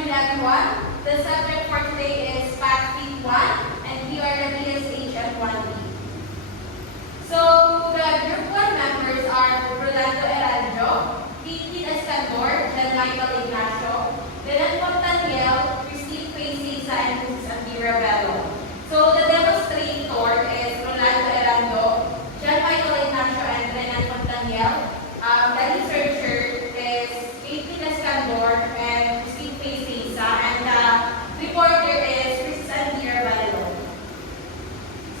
afternoon, everyone. The subject for today is Path Feet 1, and we are the PSH and 1B. So, the Group 1 members are Rolando Eranjo, Pete Escandor, Jan Michael Ignacio, Dylan Montaniel, Christine Faisisa, and Mrs. Amira Bello. So, the demonstrator is Rolando Eranjo, Jan Michael Ignacio, and Dylan Montaniel. The researcher is Pete Escandor and Christine Faisisa, and the reporter is Mrs. Amira Bello.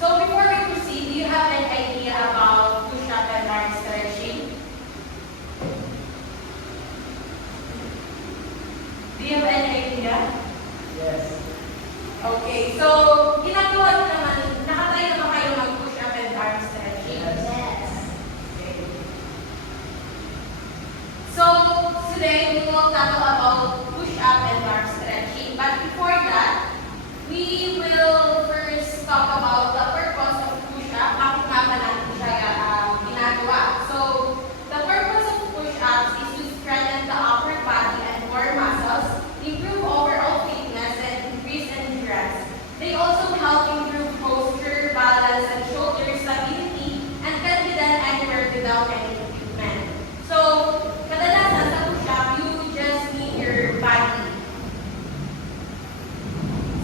So, before we proceed, do you have an idea about push-up and arm stretching? Do you have any idea? Yes. Okay, so ginagawa nyo naman, nakatry na ba kayo mag-push-up and arm stretching? Yes. Okay. So, today we will talk about push-up and arm stretching. But before that, we will first talk about the purpose of push-up. Bakit nga ba natin siya ginagawa? So, the purpose of push-ups is to strengthen the upper body and core muscles, improve overall fitness, and increase endurance. They also help improve posture, balance, and shoulder stability, and can be done anywhere without any equipment. So, kadalasan sa push-up, you just need your body.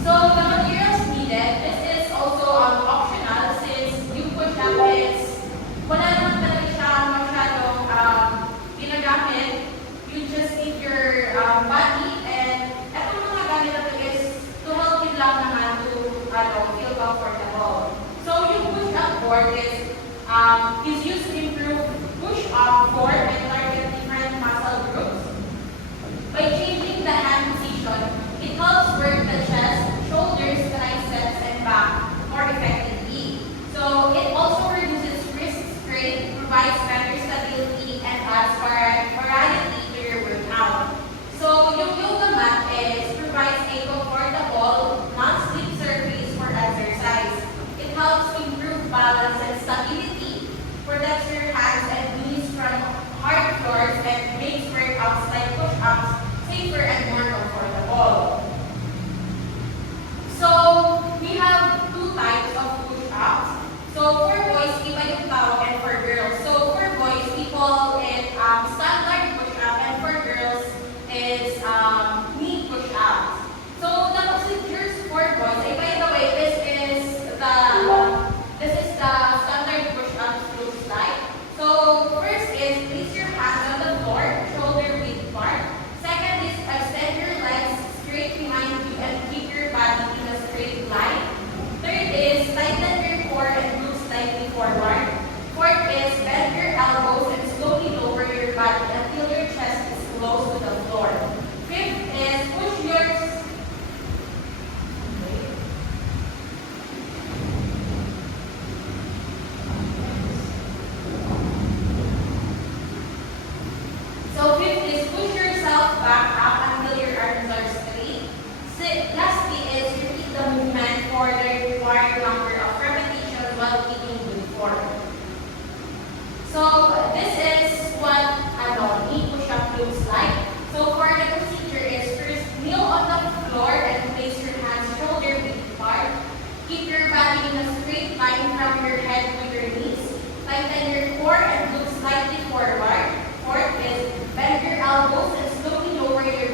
So, the materials needed, this is also optional since yung push-up is wala naman talaga siya masyadong ginagamit. You just need your body, and etong mga gamit na ito is to help you lang naman to feel comfortable. So, yung push-up board is used to improve push-up form and target different muscle groups. By changing the hand position, it helps work the chest, shoulders, triceps, and back more effectively. So, it also reduces wrist strain, provides better stability, and adds variety to your workout. So, yung yoga mat provides a comfortable, non-slip surface for exercise. It helps improve balance and stability, protects your hands and knees from hard floors, and makes workouts like push-ups safer and more comfortable. So, we have two types of push-ups. So, for boys, iba yung tawag, and for girls. So, for boys, we call it standard push-up, and for girls, it's knee push-ups. So, the procedures for boys, by the way, this is the standard push-ups looks like. So, first is place your hands on the floor, shoulder width apart. Second is extend your legs straight behind you and keep your body in a straight line. Third is tighten your core and move slightly forward. Fourth is bend your elbows and slowly lower your body until your chest is close to the floor. Fifth is push your So fifth is push yourself back up until your arms are straight. Lastly is repeat the movement for the required number of repetitions while keeping good form. So this is what knee push-up looks like. So for the procedure is first kneel on the floor and place your hands shoulder width apart. Keep your body in a straight line from your head to your knees. Tighten your core and look slightly forward. Fourth is bend your elbows and slowly lower your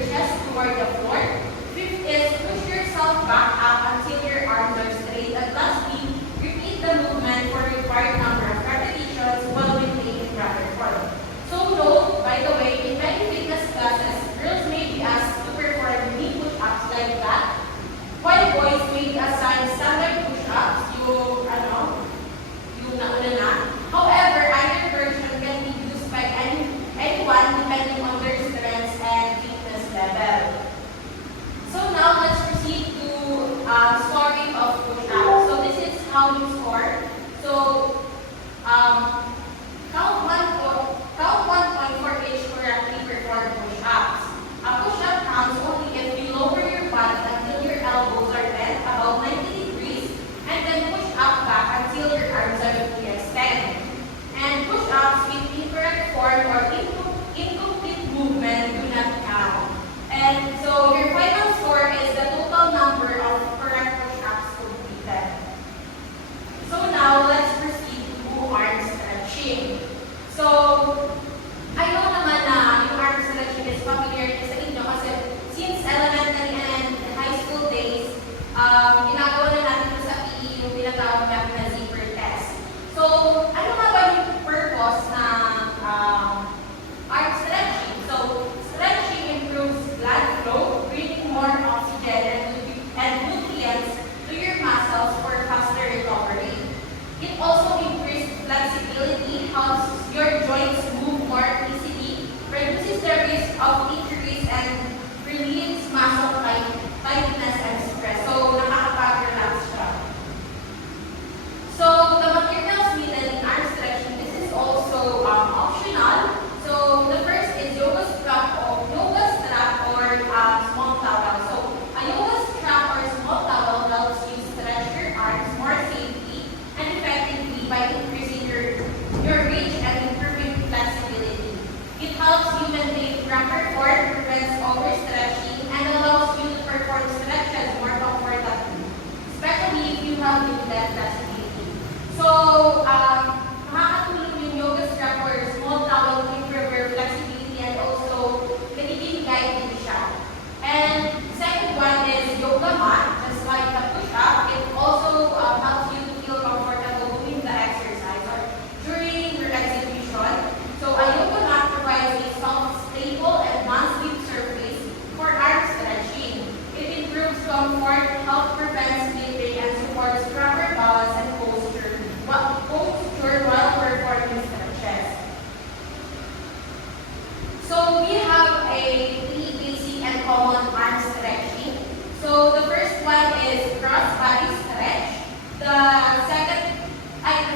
is cross body stretch. The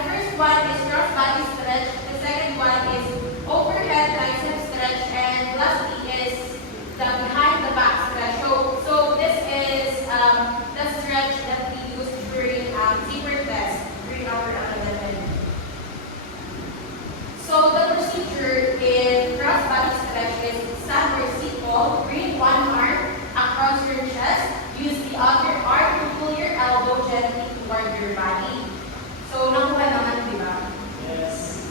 first one is cross body stretch. The second one is overhead tricep stretch, and lastly is the behind the back stretch. So this is the stretch that we use during zipper test during our academic. So the procedure in cross body stretch is stand or sit tall, bring one arm across your chest, use the other arm to pull your elbow gently toward your body. So nakuha naman, di ba? Yes.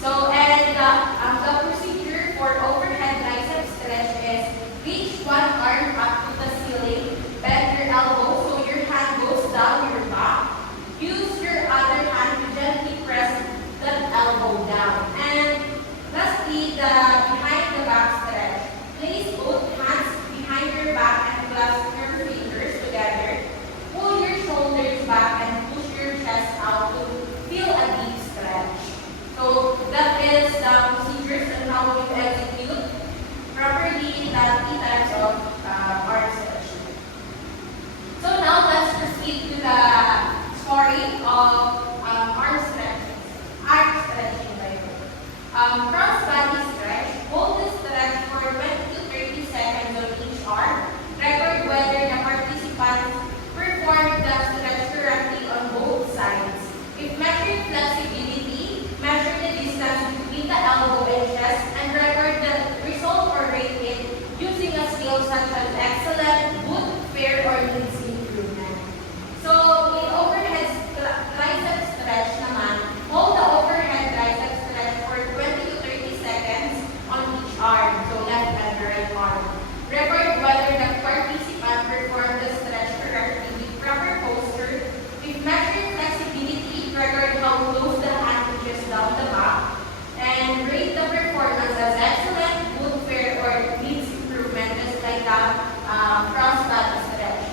So and the procedure for overhead tricep stretch is reach one arm up to the ceiling, bend your elbow so your hand goes down your back. Use your other hand to gently press that elbow down. And lastly, the behind the back stretch. Place both hands behind your back and clasp your fingers together. Pull your shoulders back and push your chest out to feel a deep stretch. So that is the procedures and how you execute properly the 3 types of arm stretching. So now let's proceed to the story of arm stretching. Cross body stretch. Hold the stretch for 20 to 30 seconds on each arm. Record whether the participants performed the stretch correctly on both sides. If measuring flexibility, measure the distance between the elbow and chest and record the result or rate it using a scale such as excellent, good, fair, or needs improvement. So in overhead tricep stretch naman, hold the overhead tricep stretch for 20 to 30 seconds on each arm, so left and right arm. Record whether the participant performed the stretch correctly with proper posture. If measuring flexibility, record how close the hand reaches down the back, and rate the performance as excellent, good, fair, or needs improvement, just like the cross body stretch.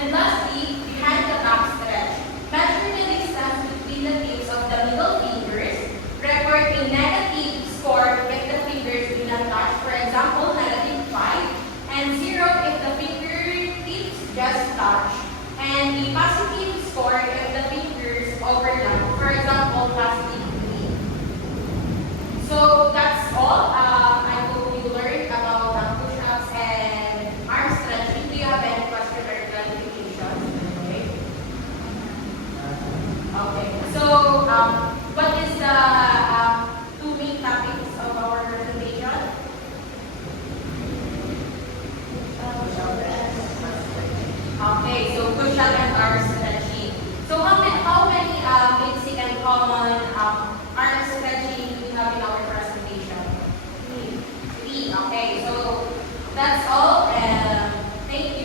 And lastly, behind the back stretch. Measure the distance between the tips of the middle fingers. Record a negative score if the fingers do not touch, for example, -5, and 0 if the fingertips just touch, and a positive score if the fingers overlap, for example, +3. So that's all. I hope you learned about push-ups and arm stretching. Do you have any question or clarifications? Okay. So what is the 2 main topics of our presentation? Okay, so push-up and arm stretching. So how many basic and common arm stretching do we have in our presentation? 3. Okay, so that's all. Thank you.